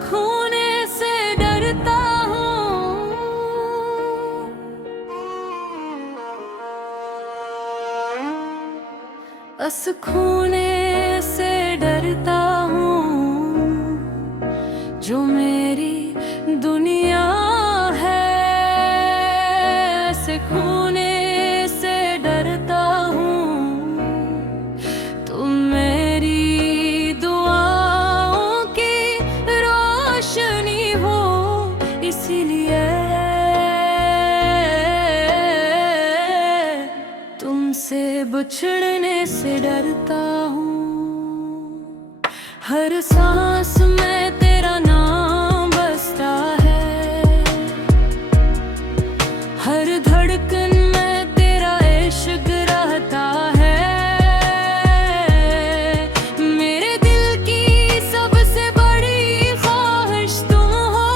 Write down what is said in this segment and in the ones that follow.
खोने से डरता हूँ, बस खोने से डरता हूँ जो मेरी दुनिया है। ऐसे खोने से डरता हूँ, तुम मेरी दुआओं की रोशनी हो, इसीलिए तुमसे बिछड़ने से डरता हूँ। हर सांस में तेरा नाम बसता है, हर धड़कन में तेरा इश्क रहता है। मेरे दिल की सबसे बड़ी ख्वाहिश तुम हो,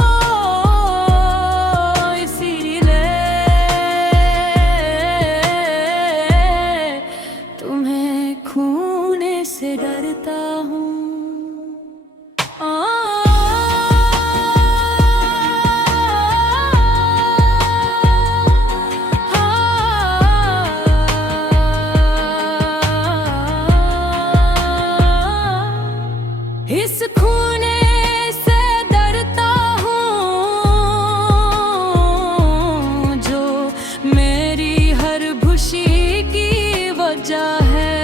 इसीलिए तुम्हें खोने से डरता हूँ। इस खोने से डरता हूँ जो मेरी हर खुशी की वजह है।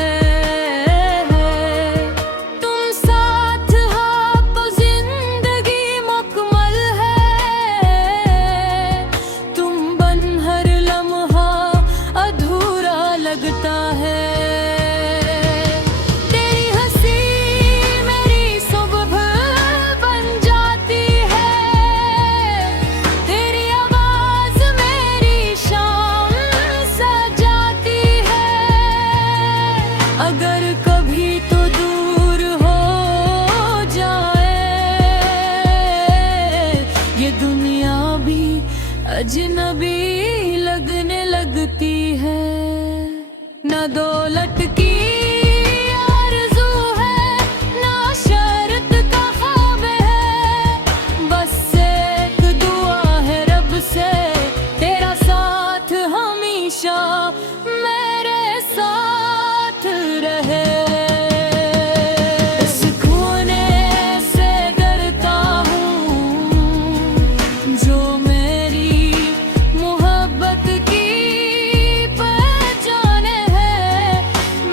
तुम साथ हो तो जिंदगी मुकम्मल है, तुम बन हर लम्हा अधूरा लगता है। अगर कभी तो दूर हो जाए ये दुनिया भी अजनबी लगने लगती है। न दौलत की आरज़ू है, ना शर्त का ख्वाब है, बस एक दुआ है रब से तेरा साथ हमेशा मेरे साथ रहे। इस खोने से डरता हूँ जो मेरी मोहब्बत की पहचान है।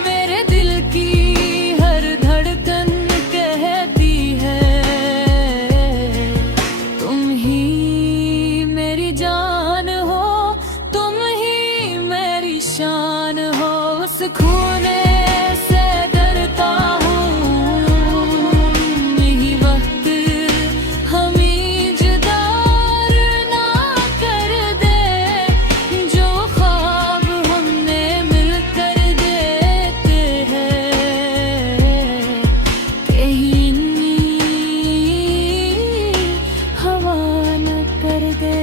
मेरे दिल की हर धड़कन कहती है तुम ही मेरी जान हो, तुम ही मेरी शान हो। उस खोने से डरता हूँ यही वक्त हमें जुदार ना कर दे, जो ख्वाब हमने मिलकर देते हैं कहीं हवा न कर दे।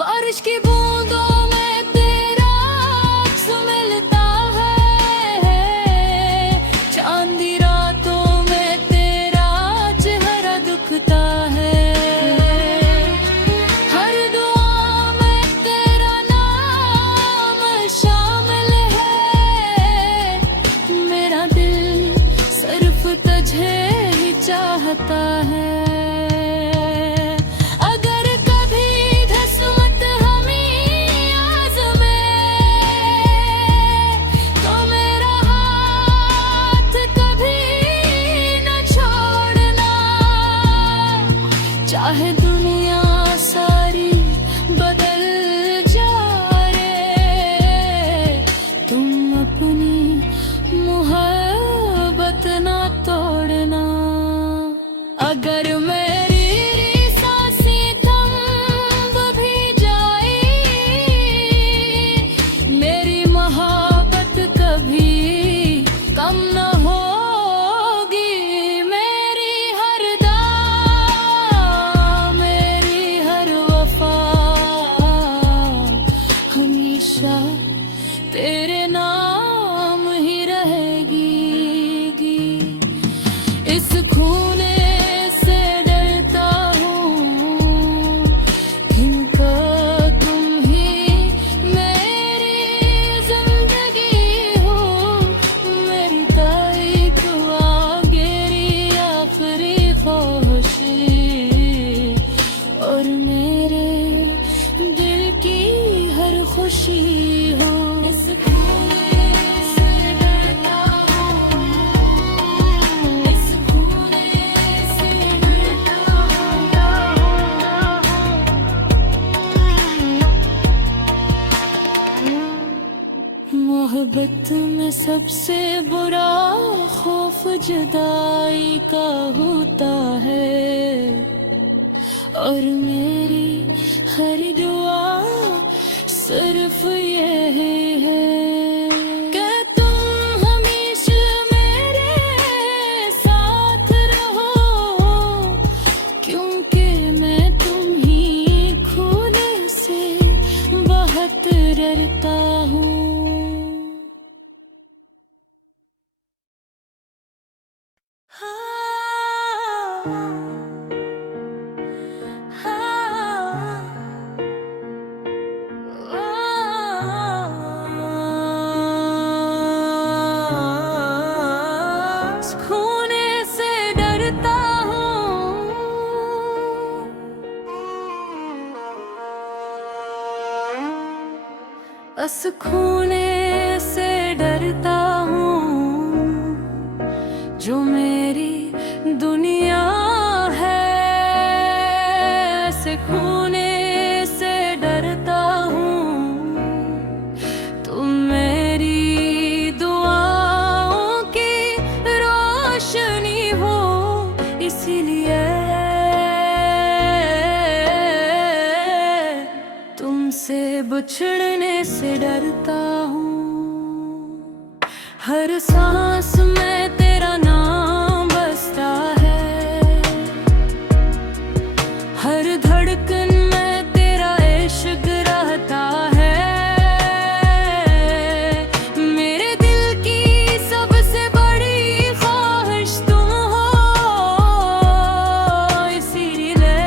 बारिश की बूंदों में तेरा अक्स मिलता है, चांदी रातों में तेरा चेहरा दुखता है। हर दुआ में तेरा नाम शामिल है, मेरा दिल सिर्फ तुझे ही चाहता है। चाहे दुनिया सारी बदल जाए, तुम अपनी तेरे नाम ही रहेगी। इस खूने से डरता हूँ, इनका तुम ही मेरी जिंदगी हो। मेरी तारीख आगेरी आखिरी ख्वाहिश और मेरे दिल की हर खुशी हो। इस खूने से डरता हूँ, इस खूने से डरता हूँ। मोहब्बत में सबसे बुरा खौफ जुदाई का होता है, और मेरी हर दुआ सिर्फ यही है कि तुम हमेशा मेरे साथ रहो, क्योंकि मैं तुम ही खून से बहुत डरता हूँ। खूने से डरता हूँ, बस खूने से डरता हूँ, जो मेरी दुनिया है। से खूने से डरता हूँ, तुम मेरी दुआओं की रोशनी हो। इसीलिए तुमसे बिछड़ने से डरता हूँ। हर सांस में तेरा नाम बसता है, हर धड़कन में तेरा इश्क रहता है। मेरे दिल की सबसे बड़ी ख्वाहिश तुम हो, इसीलिए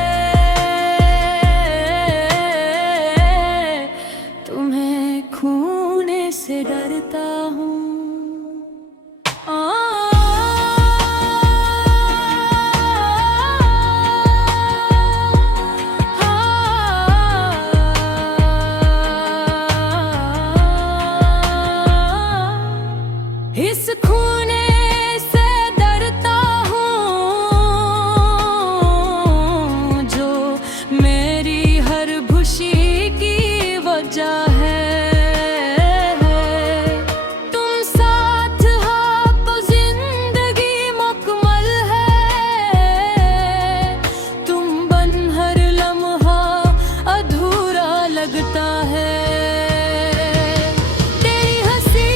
तुम्हें खूने से डरता हूँ। इस खूने से डरता हूँ, जो मेरी हर खुशी की वजह है। तुम साथ हो तो जिंदगी मुकम्मल है, तुम बन हर लम्हा अधूरा लगता है। तेरी हंसी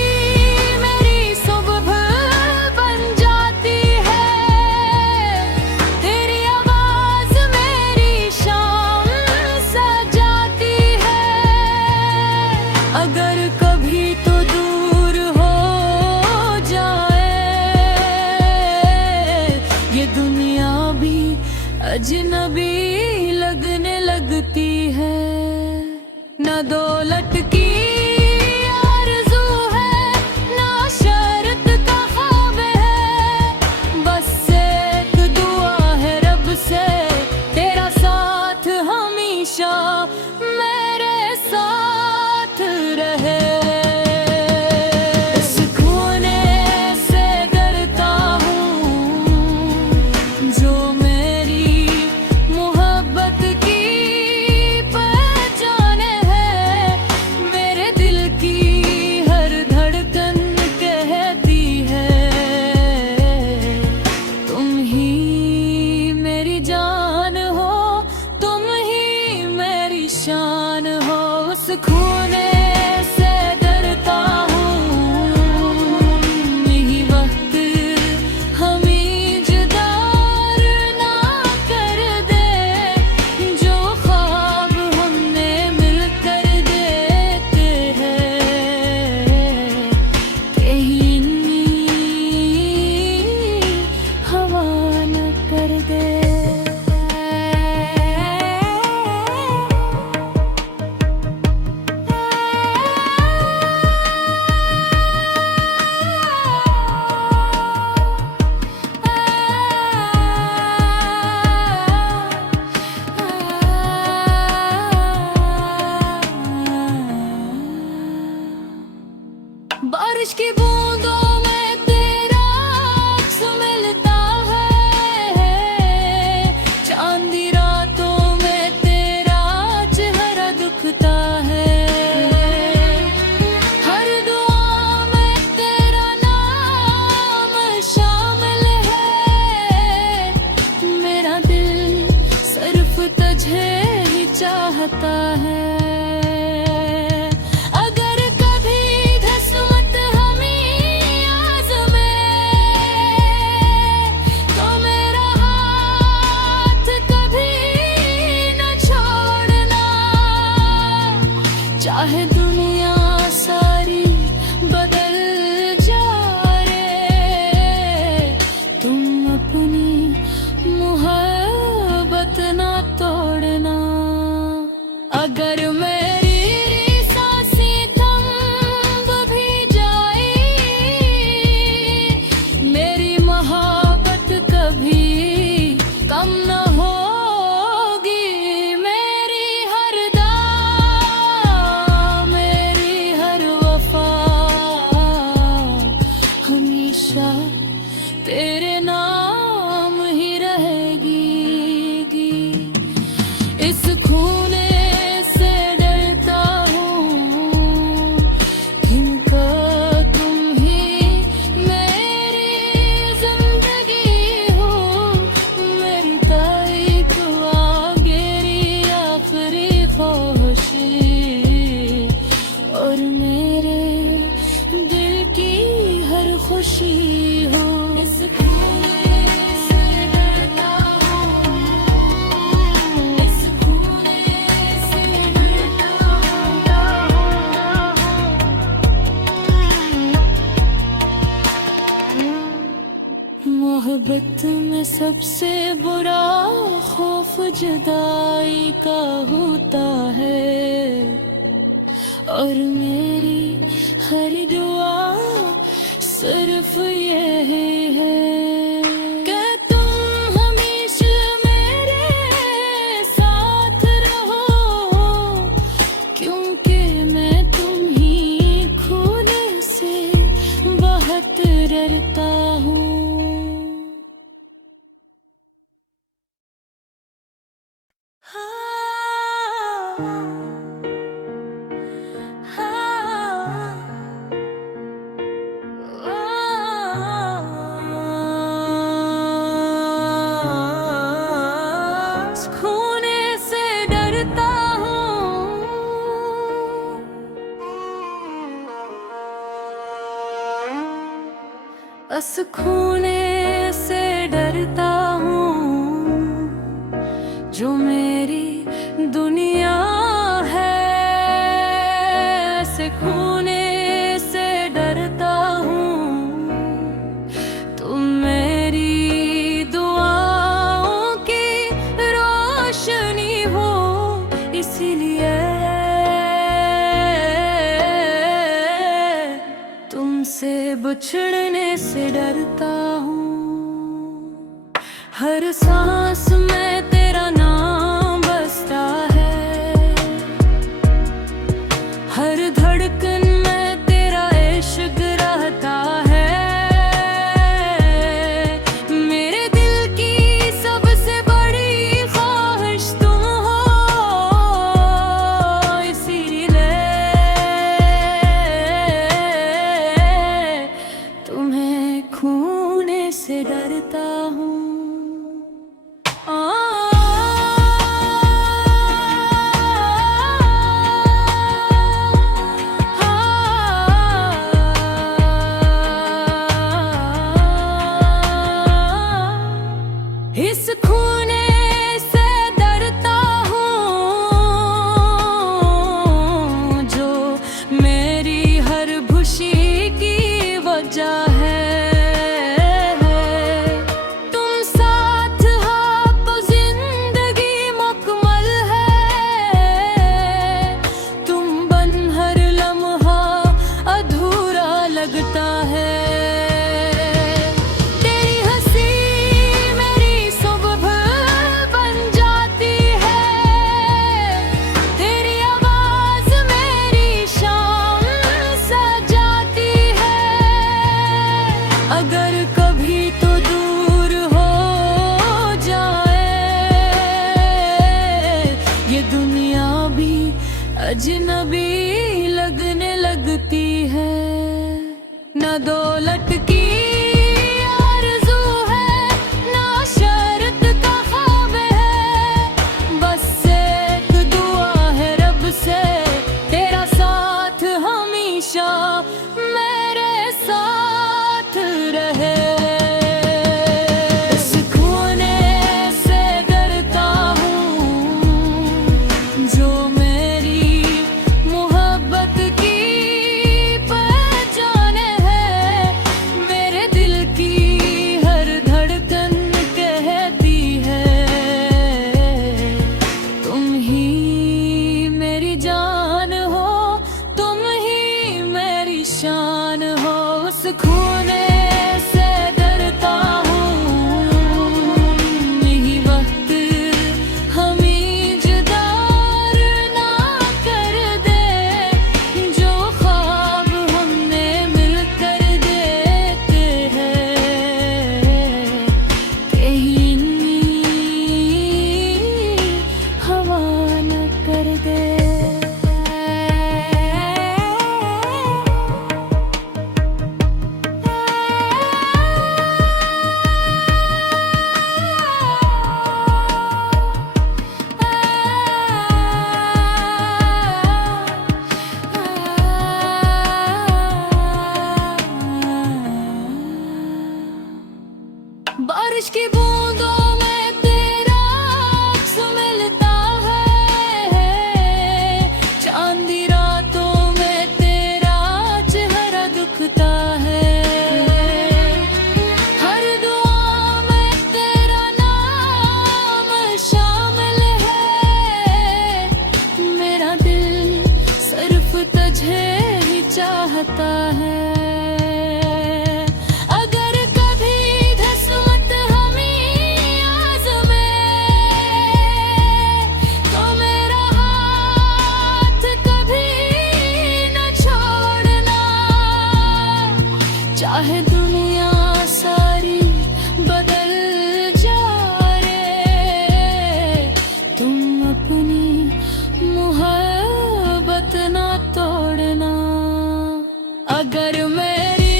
मेरी सुबह बन जाती है, तेरी आवाज मेरी शाम सजाती है। अगर कभी तो दूर हो जाए ये दुनिया भी अजनबी लगने लगती है। न दौलत की आरज़ू है, ना शर्त का ख्वाब है, बस एक दुआ है रब से, तेरा साथ हमेशा मेरे साथ रहे। इस खूने से डरता हूँ, जो मेरी बारिश की बूंदों में तेरा अक्स मिलता है, चांदी रातों में तेरा चेहरा दुखता है। हर दुआ में तेरा नाम शामिल है, मेरा दिल सिर्फ तुझे ही चाहता है। चाहे दुनिया सारी बदल जाए, तुम अपनी मोहब्बत ना तोड़ना। अगर मेरी सांसें थम भी जाए, मेरी मोहब्बत कभी कम न होगी। मेरी हर मेरी हर वफा हमेशा तेरे नाम ही रहेगी। इस खूने से डरता हूँ, इनको तुम ही मेरी जिंदगी हो। मेरी तारीख आगेरी आखिरी ख्वाहिश, और मेरे दिल की हर खुशी हो। इस खूने से डरता हूँ, इस खूने से डरता हूँ। मोहब्बत में सबसे बुरा खौफ जुदाई का होता है, और मेरी हर दुआ सिर्फ यही है कि तुम हमेशा मेरे साथ रहो, क्योंकि मैं तुम ही खूने से बहुत डरता हूँ। खूने से डरता हूँ, बस खूने से डरता हूँ, जो मेरी दुनिया है। ऐसे खूने से डरता हूँ, तुम मेरी दुआओं की रोशनी हो। इसीलिए तुमसे बिछड़ने से डरता हूँ। हर सांस में तेरा नाम बसता है, हर धड़कन में तेरा इश्क रहता है। मेरे दिल की सबसे बड़ी ख्वाहिश तुम हो, इसीलिए तुम्हें खूने से डरता हूँ। इस खूने से डरता हूँ, जो मेरी हर खुशी की वजह है। तुम साथ हो तो जिंदगी मुकम्मल है, तुम बन हर लम्हा अधूरा लगता है। अजनबी लगने लगती है। न दौलत की आरज़ू है, न शर्त का ख्वाब है, बस एक दुआ है रब से, तेरा साथ हमेशा मेरे साथ रहे। इस खोने से डरता हूँ जो मेरी मोहब्बत की पहचान है। मेरे दिल की हर धड़कन कहती है, तुम ही मेरी जान हो, तुम ही मेरी शान हो। उस खूने से डरता हूँ, यही वक्त हमें जुदार ना कर दे, जो ख्वाब हमने मिलकर देते हैं, कहीं हवा न कर दे। बारिश की बूंदों में तेरा अक्स मिलता है, चांदी रातों में तेरा चेहरा दिखता है, हर दुआ में तेरा नाम शामिल है। मेरा दिल सिर्फ तुझे ही चाहता है। चाहे दुनिया सारी बदल जाए, तुम अपनी मोहब्बत ना तोड़ना। अगर मेरी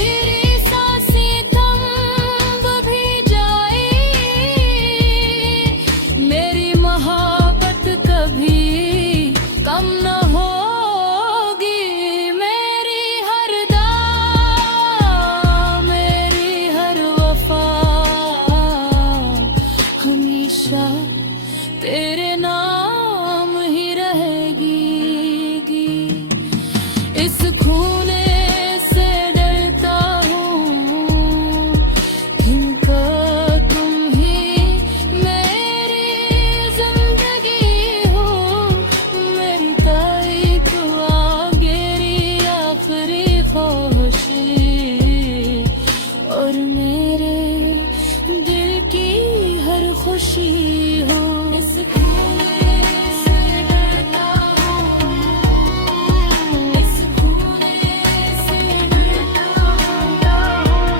सांसें थम भी जाए, मेरी मोहब्बत कभी कम न होगी। मेरी हर हमेशा तेरे नाम ही रहेगी। इस खूने से डरता हूँ, इनको तुम ही मेरी जिंदगी हो, मेरी तारीफ आगेरी आखिरी ख्वाहिश, और मेरे दिल की हर खुशी हो। इस खूने से डरता हूँ, इस खूने से डरता हूँ।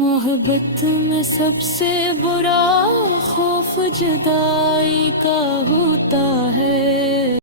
मोहब्बत में सबसे बुरा खौफ जुदाई का होता है।